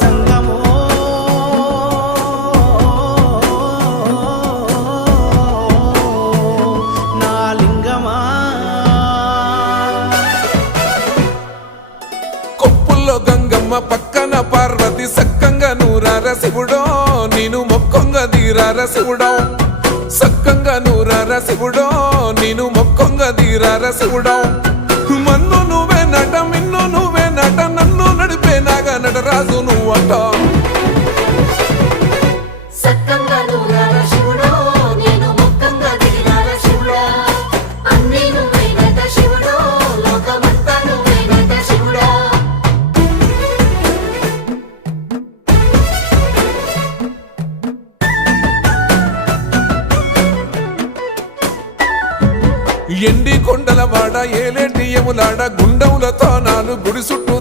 జంగమో నా లింగమా కొప్పుల్లో గంగమ్మ పక్కన పార్వతి సక్కంగా నూరార శివుడో నేను మొక్కంగా దీరార శివుడో సక్కంగా నూరార శివుడో నేను మొక్కంగా దీరార శివుడో మన్ను నువ్వే నట మిన్ను నువ్వే నట నన్ను నడిపే నాగా నటరాజు నువ్వట సక్కంగా నూరార శివుడో నేను మొక్కంగా దిగిరార శివుడా అన్నీ నువ్వేనట శివుడో లోకమంతా నువ్వేనట శివుడా ఎండి కొండల వాడ ఏలేటి యములాడ గుండములతో నాలు గుడి చుట్టూ